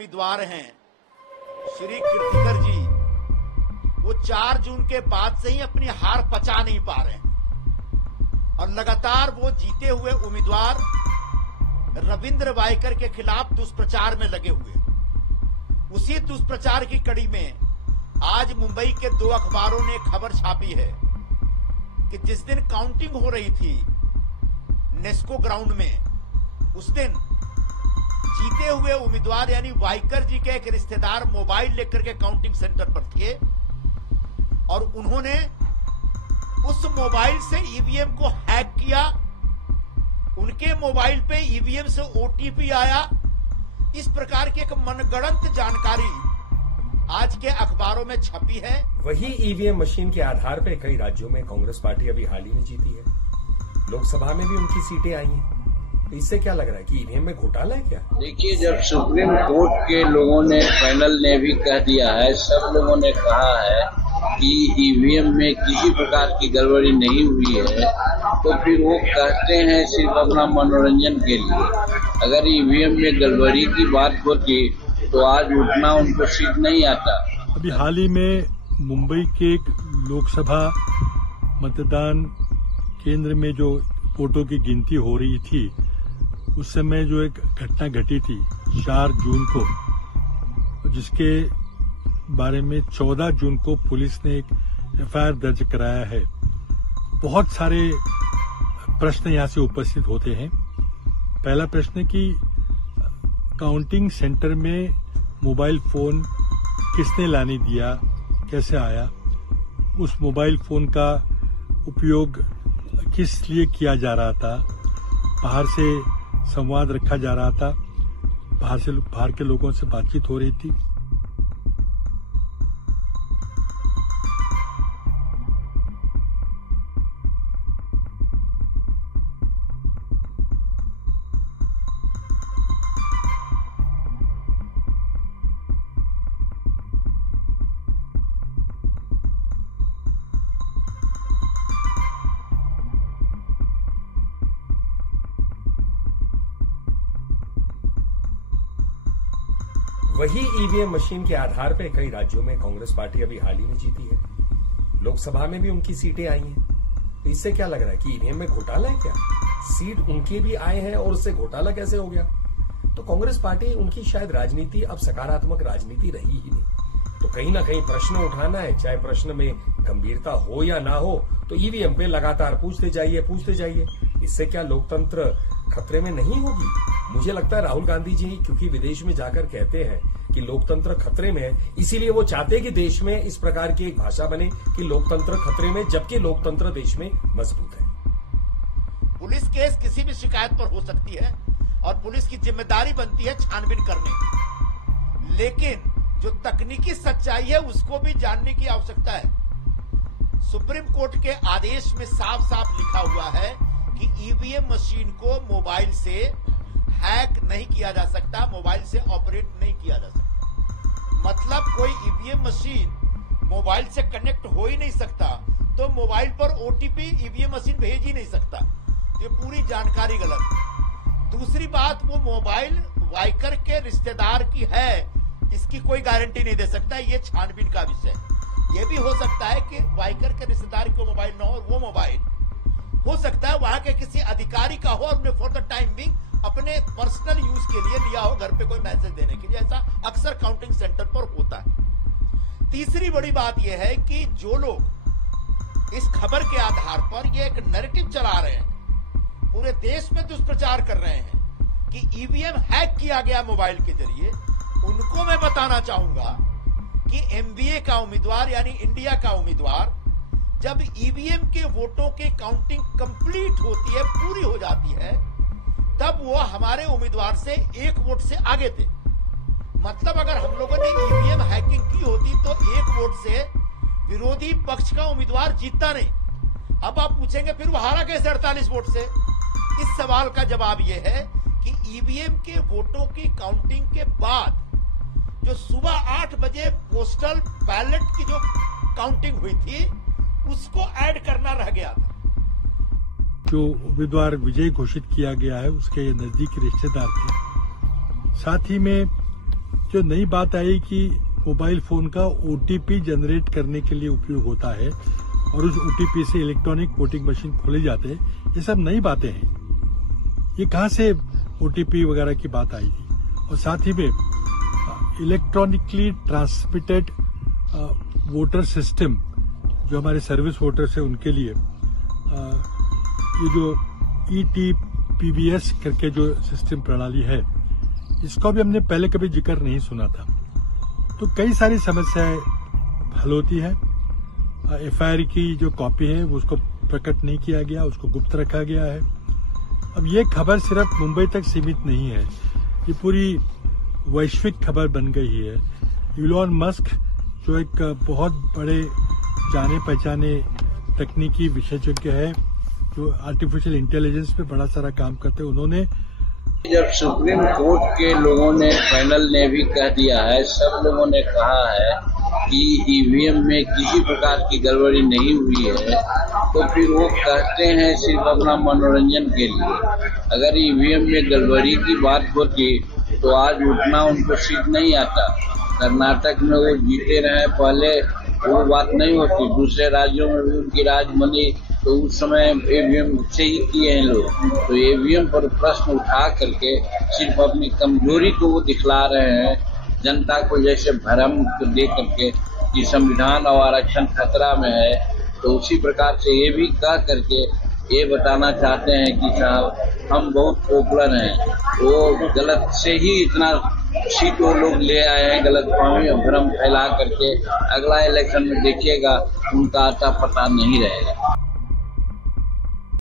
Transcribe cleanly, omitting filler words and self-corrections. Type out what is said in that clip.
उम्मीदवार हैं श्री कीर्तिकर जी, वो 4 जून के बाद से ही अपनी हार पचा नहीं पा रहे हैं और लगातार वो जीते हुए उम्मीदवार रविंद्र वायकर के खिलाफ दुष्प्रचार में लगे हुए। उसी दुष्प्रचार की कड़ी में आज मुंबई के 2 अखबारों ने खबर छापी है कि जिस दिन काउंटिंग हो रही थी नेस्को ग्राउंड में, उस दिन जीते हुए उम्मीदवार यानी वायकर जी के एक रिश्तेदार मोबाइल लेकर के काउंटिंग सेंटर पर थे और उन्होंने उस मोबाइल से ईवीएम को हैक किया। उनके मोबाइल पे ईवीएम से ओटीपी आया। इस प्रकार की एक मनगढ़ंत जानकारी आज के अखबारों में छपी है। वही ईवीएम मशीन के आधार पर कई राज्यों में कांग्रेस पार्टी अभी हाल ही में जीती है। लोकसभा में भी उनकी सीटें आई हैं। तो इससे क्या लग रहा है कि ईवीएम में घोटाला है क्या? देखिए, जब सुप्रीम कोर्ट के लोगों ने, पैनल ने भी कह दिया है, सब लोगों ने कहा है कि ईवीएम में किसी प्रकार की गड़बड़ी नहीं हुई है, तो फिर वो कहते हैं सिर्फ अपना मनोरंजन के लिए। अगर ईवीएम में गड़बड़ी की बात होती तो आज उठना उनको सीट नहीं आता। अभी हाल ही में मुंबई के एक लोकसभा मतदान केंद्र में जो वोटों की गिनती हो रही थी, उस समय जो एक घटना घटी थी 4 जून को, जिसके बारे में 14 जून को पुलिस ने एक एफआईआर दर्ज कराया है। बहुत सारे प्रश्न यहाँ से उपस्थित होते हैं। पहला प्रश्न कि काउंटिंग सेंटर में मोबाइल फोन किसने लाने दिया, कैसे आया, उस मोबाइल फोन का उपयोग किस लिए किया जा रहा था, बाहर से संवाद रखा जा रहा था, बाहर के लोगों से बातचीत हो रही थी। वही ईवीएम मशीन के आधार पर कई राज्यों में कांग्रेस पार्टी अभी हाल ही में जीती है। लोकसभा में भी उनकी सीटें आई हैं। तो इससे क्या लग रहा है कि ईवीएम में घोटाला है क्या? सीट उनके भी आए हैं और उससे घोटाला कैसे हो गया? तो कांग्रेस पार्टी, उनकी शायद राजनीति अब सकारात्मक राजनीति रही ही नहीं। तो कहीं ना कहीं प्रश्न उठाना है, चाहे प्रश्न में गंभीरता हो या ना हो, तो ईवीएम पे लगातार पूछते जाइए। इससे क्या लोकतंत्र खतरे में नहीं होगी? मुझे लगता है राहुल गांधी जी, क्योंकि विदेश में जाकर कहते हैं कि लोकतंत्र खतरे में है, इसीलिए वो चाहते हैं कि देश में इस प्रकार की एक भाषा बने कि लोकतंत्र खतरे में, जबकि लोकतंत्र देश में मजबूत है। पुलिस केस किसी भी शिकायत पर हो सकती है और पुलिस की जिम्मेदारी बनती है छानबीन करने की, लेकिन जो तकनीकी सच्चाई है उसको भी जानने की आवश्यकता है। सुप्रीम कोर्ट के आदेश में साफ साफ लिखा हुआ है कि ईवीएम मशीन को मोबाइल से हैक नहीं किया जा सकता, मोबाइल से ऑपरेट नहीं किया जा सकता। मतलब कोई ईवीएम मशीन मोबाइल से कनेक्ट हो ही नहीं सकता, तो मोबाइल पर ओटीपी ईवीएम मशीन भेज ही नहीं सकता। ये पूरी जानकारी गलत। दूसरी बात, वो मोबाइल वायकर के रिश्तेदार की है, इसकी कोई गारंटी नहीं दे सकता। ये छानबीन का विषय। ये भी हो सकता है कि वायकर के रिश्तेदार को मोबाइल न हो और वो मोबाइल हो सकता है वहां के किसी अधिकारी का हो और उन्हें फॉर द टाइम बिंग अपने पर्सनल यूज के लिए लिया हो, घर पे कोई मैसेज देने के लिए। ऐसा अक्सर काउंटिंग सेंटर पर होता है। तीसरी बड़ी बात यह है कि जो लोग इस खबर के आधार पर ये एक नैरेटिव चला रहे हैं, पूरे देश में दुष्प्रचार कर रहे हैं कि ईवीएम हैक किया गया मोबाइल के जरिए, उनको मैं बताना चाहूंगा कि एमबीए का उम्मीदवार यानी इंडिया का उम्मीदवार जब ईवीएम के वोटों की काउंटिंग कंप्लीट होती है, पूरी हो जाती है, तब वो हमारे उम्मीदवार से 1 वोट से आगे थे। मतलब अगर हम लोगों ने ईवीएम हैकिंग की होती तो 1 वोट से विरोधी पक्ष का उम्मीदवार जीतता नहीं। अब आप पूछेंगे फिर वो हारा कैसे 48 वोट से? इस सवाल का जवाब यह है कि ईवीएम के वोटों की काउंटिंग के बाद जो सुबह 8 बजे पोस्टल बैलेट की जो काउंटिंग हुई थी, उसको ऐड करना रह गया था। जो उम्मीदवार विजय घोषित किया गया है उसके नजदीकी रिश्तेदार थे। साथ ही में जो नई बात आई कि मोबाइल फोन का ओटीपी जनरेट करने के लिए उपयोग होता है और उस ओटीपी से इलेक्ट्रॉनिक वोटिंग मशीन खोले जाते हैं, ये सब नई बातें हैं। ये कहाँ से ओटीपी वगैरह की बात आई थी? और साथ ही में इलेक्ट्रॉनिकली ट्रांसमिटेड वोटर सिस्टम, जो हमारे सर्विस वोटर्स हैं उनके लिए ये जो ETPBS करके जो सिस्टम प्रणाली है, इसका भी हमने पहले कभी जिक्र नहीं सुना था। तो कई सारी समस्याएं हल होती है। FIR की जो कॉपी है वो उसको प्रकट नहीं किया गया, उसको गुप्त रखा गया है। अब ये खबर सिर्फ मुंबई तक सीमित नहीं है, ये पूरी वैश्विक खबर बन गई है। इलॉन मस्क जो एक बहुत बड़े जाने पहचाने तकनीकी विशेषज्ञ है, जो आर्टिफिशियल इंटेलिजेंस पे बड़ा सारा काम करते हैं, उन्होंने जब सुप्रीम कोर्ट के लोगों ने, पैनल ने भी कह दिया है, सब लोगों ने कहा है कि ईवीएम में किसी प्रकार की गड़बड़ी नहीं हुई है, तो फिर वो कहते हैं सिर्फ अपना मनोरंजन के लिए। अगर ईवीएम में गड़बड़ी की बात होती तो आज उतना उनको सीट नहीं आता। कर्नाटक में वो जीते रहे पहले, वो बात नहीं होती। दूसरे राज्यों में भी उनकी राज बनी तो उस समय ईवीएम से ही किए हैं लोग। तो ईवीएम पर प्रश्न उठा करके सिर्फ अपनी कमजोरी को वो दिखला रहे हैं, जनता को जैसे भ्रम दे करके कि संविधान और आरक्षण खतरा में है। तो उसी प्रकार से ये भी कह करके ये बताना चाहते हैं कि साहब हम बहुत पॉपुलर हैं। वो गलत से ही इतना सीट वो लोग ले आए हैं, गलत फहमी और भ्रम फैला करके। अगला इलेक्शन में देखिएगा उनका आता पता नहीं रहेगा।